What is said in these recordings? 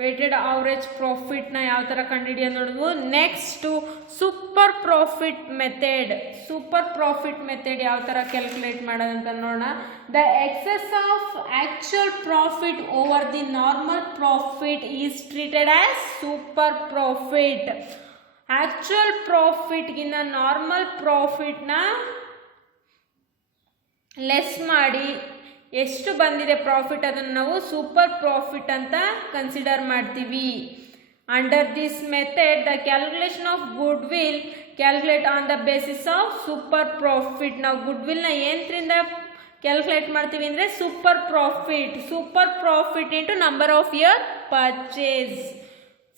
Weighted average ಪ್ರಾಫಿಟ್ನ ಯಾವ ಥರ ಕಂಡುಹಿಡಿಯೋದು ನೋಡಿದ್ವು. Next super profit method. Super profit method ಯಾವ ಥರ ಕ್ಯಾಲ್ಕುಲೇಟ್ ಮಾಡೋದಂತ ನೋಡೋಣ. The excess of actual profit over the normal profit is treated as super profit. Actual ಪ್ರಾಫಿಟ್ಗಿನ್ನ ನಾರ್ಮಲ್ ಪ್ರಾಫಿಟ್ನ ಲೆಸ್ ಮಾಡಿ ಎಷ್ಟು ಬಂದಿದೆ ಪ್ರಾಫಿಟ್ ಅದನ್ನು ನಾವು ಸೂಪರ್ ಪ್ರಾಫಿಟ್ ಅಂತ ಕನ್ಸಿಡರ್ ಮಾಡ್ತೀವಿ. Under this method the calculation of goodwill calculate on the basis of super profit. ನಾವು ಗುಡ್ ವಿಲ್ನ ಏನರಿಂದ ಕ್ಯಾಲ್ಕುಲೇಟ್ ಮಾಡ್ತೀವಿ ಅಂದರೆ super profit. Super profit into number of year purchase.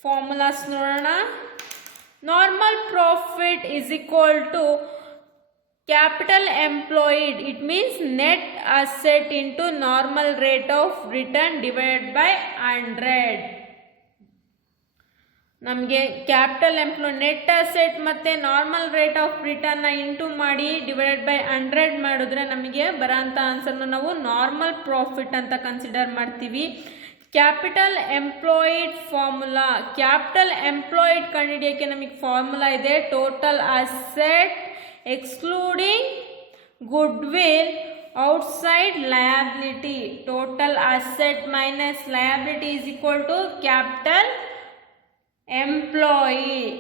Formulas ನೋಡೋಣ. Normal profit is equal to capital employed, it means net asset into normal rate of return divided by 100. ನಮಗೆ capital employ net asset ಮತ್ತು normal rate of ರಿಟರ್ನ್ನ into ಮಾಡಿ divided by 100 ಮಾಡಿದ್ರೆ ನಮಗೆ ಬರೋಂಥ ಆನ್ಸರ್ನ ನಾವು ನಾರ್ಮಲ್ ಪ್ರಾಫಿಟ್ ಅಂತ ಕನ್ಸಿಡರ್ ಮಾಡ್ತೀವಿ. Capital employed formula. Capital employed ಕಂಡುಹಿಡಿಯೋಕ್ಕೆ ನಮಗೆ ಫಾರ್ಮುಲಾ ಇದೆ. Total asset excluding goodwill outside liability. Total asset minus liability is equal to capital employed.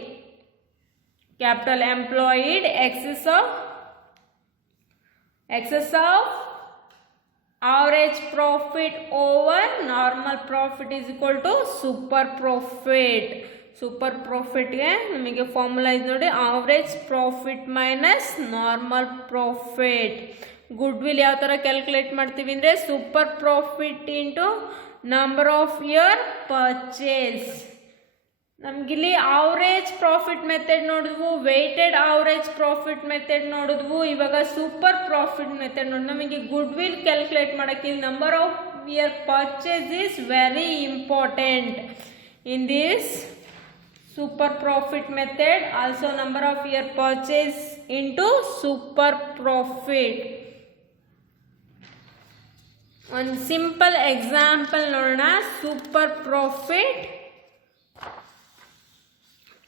Capital employed excess of average profit over normal profit is equal to super profit. Super ಪ್ರಾಫಿಟ್ಗೆ ನಮಗೆ formula ಇದು ನೋಡಿ. Average profit minus normal profit. Goodwill ಯಾವ ಥರ calculate ಮಾಡ್ತೀವಿ ಅಂದರೆ super profit into number of year purchase. ನಮಗಿಲ್ಲಿ average profit method ನೋಡಿದ್ವು, ವೆಯ್ಟೆಡ್ ಆವ್ರೇಜ್ ಪ್ರಾಫಿಟ್ ಮೆಥಡ್ ನೋಡಿದ್ವು. ಇವಾಗ ಸೂಪರ್ ಪ್ರಾಫಿಟ್ ಮೆಥಡ್ ನೋಡಿ. ನಮಗೆ ಗುಡ್ ವಿಲ್ ಕ್ಯಾಲ್ಕುಲೇಟ್ ಮಾಡೋಕ್ಕೆ number of year purchase is very important in this super profit method. Also number of year purchase into super profit. One simple example nodona. Super profit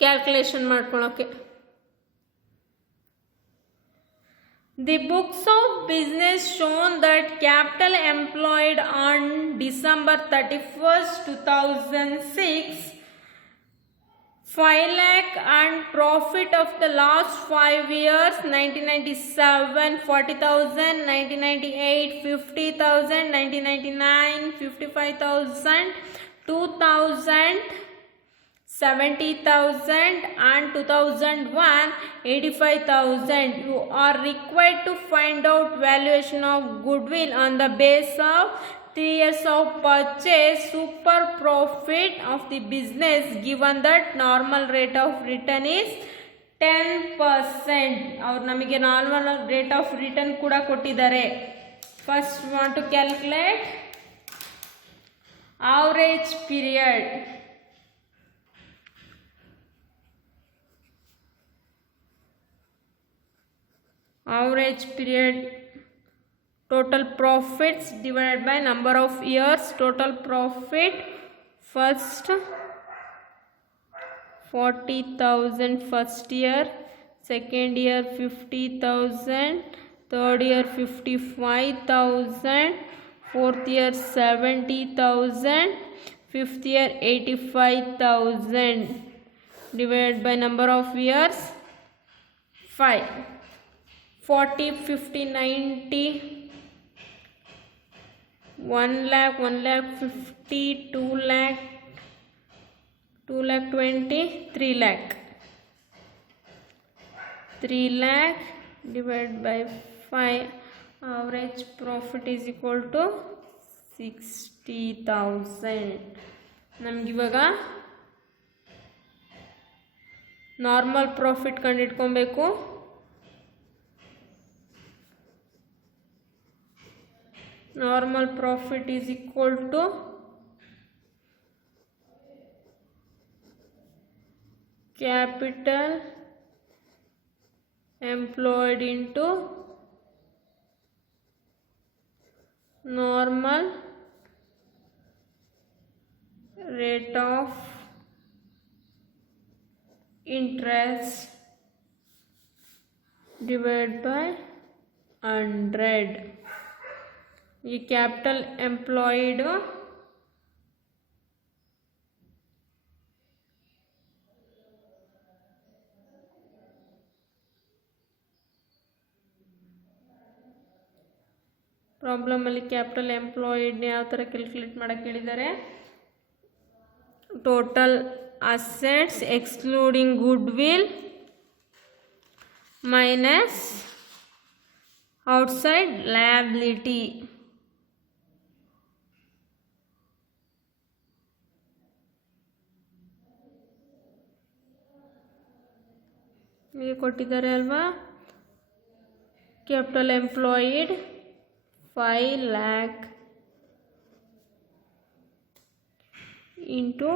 calculation ಮಾಡ್ಕೊಳ್ಳೋಕೆ. The books of business shown that capital employed on December 31st, 2006, 5 lakh and profit of the last 5 years, 1997, 40,000, 1998, 50,000, 1999, 55,000, 2,000, 70,000 and 2001 85,000. You are required to find out valuation of goodwill on the base of 3 years of purchase, super profit of the business, given that normal rate of return is 10%. ಅವ್ರು ನಮಗೆ normal rate of return ಕೂಡ ಕೊಟ್ಟಿದ್ದಾರೆ. First want to calculate average period. Average period, total profits divided by number of years. Total profit first 40,000 first year, second year 50,000, third year 55,000, fourth year 70,000, fifth year 85,000 divided by number of years 5. 40, 50, 90, 1 lakh, 1 lakh 50, 2 lakh, 2 lakh 20, 3 lakh. 3 lakh divided by 5. Average profit is equal to 60,000. ನಮಗಿವಾಗ normal profit ಕಂಡುಹಿಡ್ಕೊಬೇಕು. Normal profit is equal to capital employed into normal rate of interest divided by 100. ಈ capital employed ಪ್ರಾಬ್ಲಮಲ್ಲಿ ಕ್ಯಾಪಿಟಲ್ ಎಂಪ್ಲಾಯ್ಡ್ನ ಯಾವ ಥರ ಕ್ಯಾಲ್ಕುಲೇಟ್ ಮಾಡೋಕ್ಕೆ ಹೇಳಿದ್ದಾರೆ. Total assets excluding good will minus outside liability. ಹೀಗೆ ಕೊಟ್ಟಿದ್ದಾರೆ ಅಲ್ವಾ. Capital employed 5 lakh into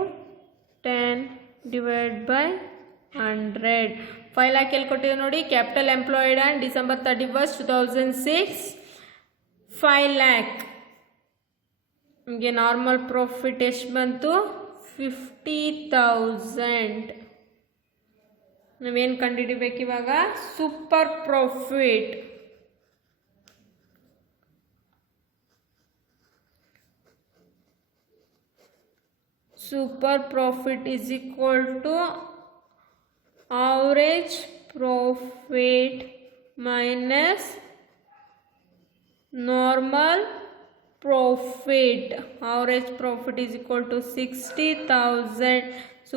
10 divided by 100. 5 lakh ಎಲ್ಲಿ ಕೊಟ್ಟಿದೆ ನೋಡಿ. Capital employed on December 31st 2006 5 lakh. ನಿಮಗೆ ನಾರ್ಮಲ್ ಪ್ರಾಫಿಟ್ ಎಷ್ಟು ಬಂತು? 50,000. ನಾವೇನು ಕಂಡುಹಿಡಿಬೇಕು ಇವಾಗ? Super profit. Super profit is equal to average profit minus normal profit. Average profit is equal to 60,000. So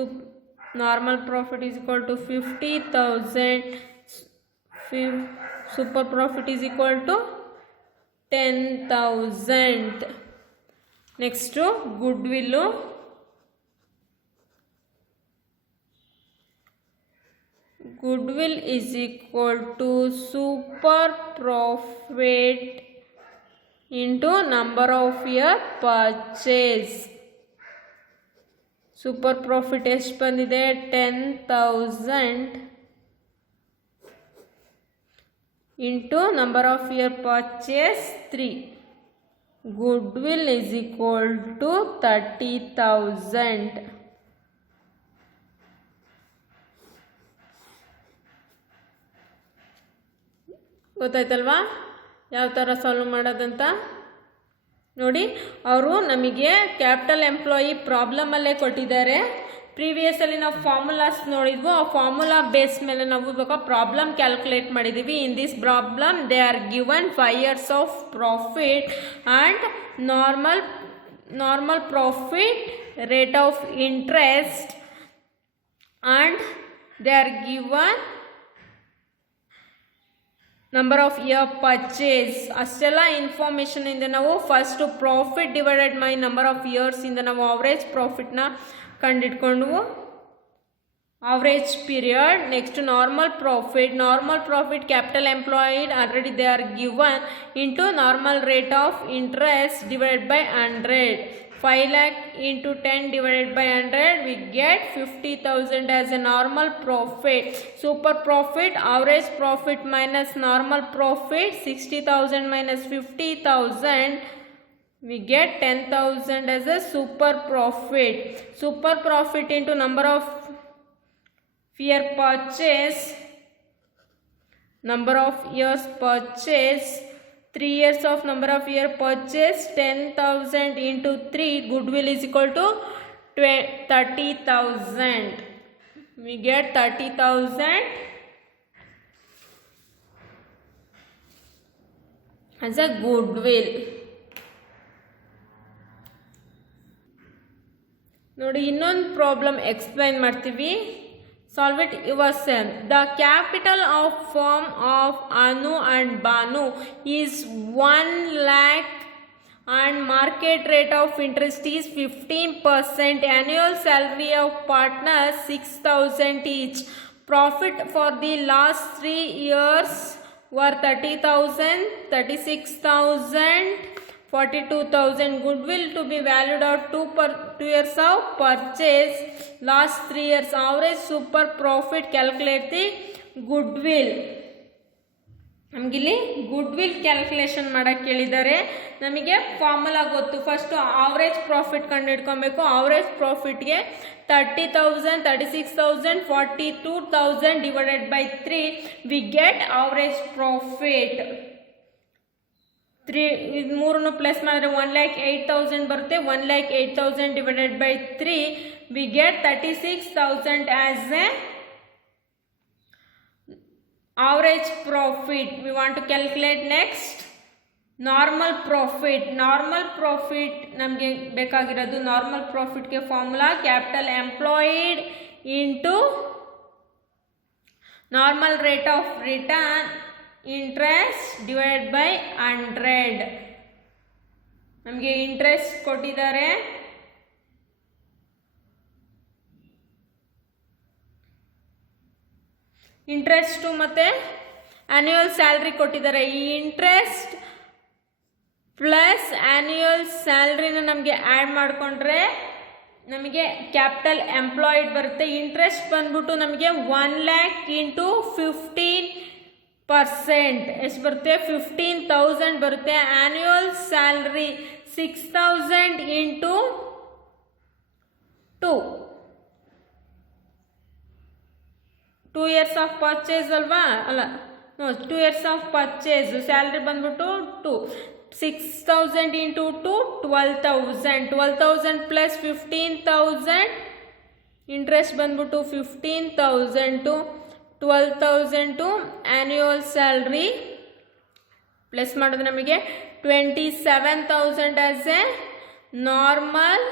normal profit is equal to 50,000. Super profit is equal to 10,000. Next to goodwill. Goodwill is equal to super profit into number of year purchase. Super profit ಎಷ್ಟು ಬಂದಿದೆ? 10,000 into number of year purchase 3. Goodwill is equal to 30,000. ಗೊತ್ತಾಯ್ತಲ್ವಾ ಯಾವ ಥರ ಸಾಲ್ವ್ ಮಾಡೋದಂತ? ನೋಡಿ, ಅವರು ನಮಗೆ capital employee ಪ್ರಾಬ್ಲಮಲ್ಲೇ ಕೊಟ್ಟಿದ್ದಾರೆ. ಪ್ರೀವಿಯಸಲ್ಲಿ ನಾವು ಫಾರ್ಮುಲಾಸ್ ನೋಡಿದ್ವು. ಆ ಫಾರ್ಮುಲಾ ಬೇಸ್ ಮೇಲೆ ನಾವು ಇವಾಗ ಪ್ರಾಬ್ಲಮ್ ಕ್ಯಾಲ್ಕುಲೇಟ್ ಮಾಡಿದ್ದೀವಿ. In this problem they are given 5 years of profit and normal profit, rate of interest and they are given number of year purchase. ಅಷ್ಟೆಲ್ಲ ಇನ್ಫಾರ್ಮೇಷನ್ ಇಂದ ನಾವು first profit divided by number of years ಇಂದ ನಾವು average ಪ್ರಾಫಿಟ್ನ ಕಂಡಿಡ್ಕೊಂಡು average period. Next normal profit capital employed already they are given into normal rate of interest divided by 100. 5 lakh into 10 divided by 100, we get 50,000 as a normal profit. Super profit, average profit minus normal profit, 60,000 minus 50,000, we get 10,000 as a super profit. Super profit into number of year purchase, number of years purchase, 3 years of number of year purchase, 10,000 into 3, goodwill is equal to 30,000. We get 30,000 as a goodwill. ನೋಡಿ, ಇನ್ನೊಂದು problem explain ಮಾಡ್ತೀವಿ. Solve it yourself. The capital of firm of Anu and Banu is 1 lakh and market rate of interest is 15%. Annual salary of partners 6,000 each. Profit for the last 3 years were 30,000, 36,000, 42,000. Goodwill to be valued at 2 years of purchase, last 3 years. Average super profit, calculate the goodwill. ನಮಗಿಲ್ಲಿ goodwill calculation ಮಾಡೋಕ್ಕೆ ಕೇಳಿದ್ದಾರೆ. ನಮಗೆ formula ಗೊತ್ತು. First average profit ಕಂಡು ಹಿಡ್ಕೊಬೇಕು. Average ಪ್ರಾಫಿಟ್ಗೆ 30,000, 36,000, 42,000 divided by 3 we get average profit. 3 ಇದು ಮೂರನ್ನು ಪ್ಲಸ್ ಮಾಡಿದ್ರೆ 1,08,000 ಬರುತ್ತೆ. 1,08,000 divided by 3 we get 36,000 as a average profit. We want to calculate next normal profit. Normal profit ನಮಗೆ ಬೇಕಾಗಿರೋದು normal profitಗೆ formula capital employed into normal rate of return interest divided by 100. ನಮಗೆ ಇಂಟ್ರೆಸ್ಟ್ ಕೊಟ್ಟಿದ್ದಾರೆ. ಇಂಟ್ರೆಸ್ಟು ಮತ್ತು ಆ್ಯನ್ಯುವಲ್ ಸ್ಯಾಲ್ರಿ ಕೊಟ್ಟಿದ್ದಾರೆ. ಈ interest plus annual ಸ್ಯಾಲ್ರಿನ ನಮಗೆ ಆ್ಯಡ್ ಮಾಡಿಕೊಂಡ್ರೆ ನಮಗೆ ಕ್ಯಾಪಿಟಲ್ ಎಂಪ್ಲಾಯ್ಡ್ ಬರುತ್ತೆ. ಇಂಟ್ರೆಸ್ಟ್ ಬಂದ್ಬಿಟ್ಟು ನಮಗೆ 1,00,000 ಇಂಟು 15% ಎಷ್ಟು ಬರುತ್ತೆ? 15,000 ಬರುತ್ತೆ. ಆ್ಯನ್ಯುವಲ್ ಸ್ಯಾಲ್ರಿ 6,000 ಇಂಟು 2 years ಆಫ್ ಪರ್ಚೇಸ್ ಅಲ್ವಾ? ಅಲ್ಲ, 2 years ಆಫ್ ಪರ್ಚೇಸ್. ಸ್ಯಾಲ್ರಿ ಬಂದ್ಬಿಟ್ಟು 2. 6,000 ಇಂಟು 2 12,000. 12,000 ಪ್ಲಸ್ 15,000 ಇಂಟ್ರೆಸ್ಟ್ ಬಂದ್ಬಿಟ್ಟು 15,000 to 12,000 to annual salary plus ಮಾಡಿದ್ರೆ ನಮಗೆ 27,000 as a normal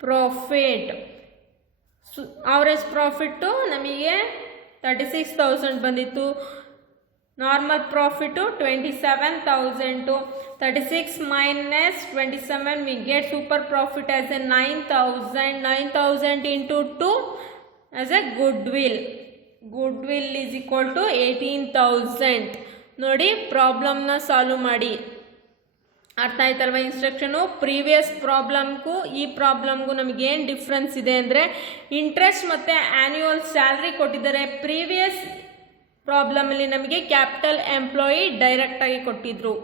profit. Average profit ನಮಗೆ 36,000 ಬಂದಿತ್ತು. Normal profit 27,000. 36 minus 27 we get super profit as a 9,000. 9,000 into 2 as a goodwill. Goodwill is equal to 18,000. ನೋಡಿ, ಪ್ರಾಬ್ಲಮ್ನ ಸಾಲ್ವ್ ಮಾಡಿ. ಅರ್ಥ ಆಯ್ತಲ್ವ ಇನ್ಸ್ಟ್ರಕ್ಷನು? ಪ್ರೀವಿಯಸ್ ಪ್ರಾಬ್ಲಮ್ಗೂ ಈ ಪ್ರಾಬ್ಲಮ್ಗೂ ನಮಗೇನು ಡಿಫ್ರೆನ್ಸ್ ಇದೆ ಅಂದರೆ ಇಂಟ್ರೆಸ್ಟ್ ಮತ್ತು ಆ್ಯನ್ಯುವಲ್ ಸ್ಯಾಲ್ರಿ ಕೊಟ್ಟಿದ್ದಾರೆ. ಪ್ರೀವಿಯಸ್ ಪ್ರಾಬ್ಲಮಲ್ಲಿ ನಮಗೆ ಕ್ಯಾಪಿಟಲ್ ಎಂಪ್ಲಾಯಿ ಡೈರೆಕ್ಟಾಗಿ ಕೊಟ್ಟಿದ್ರು.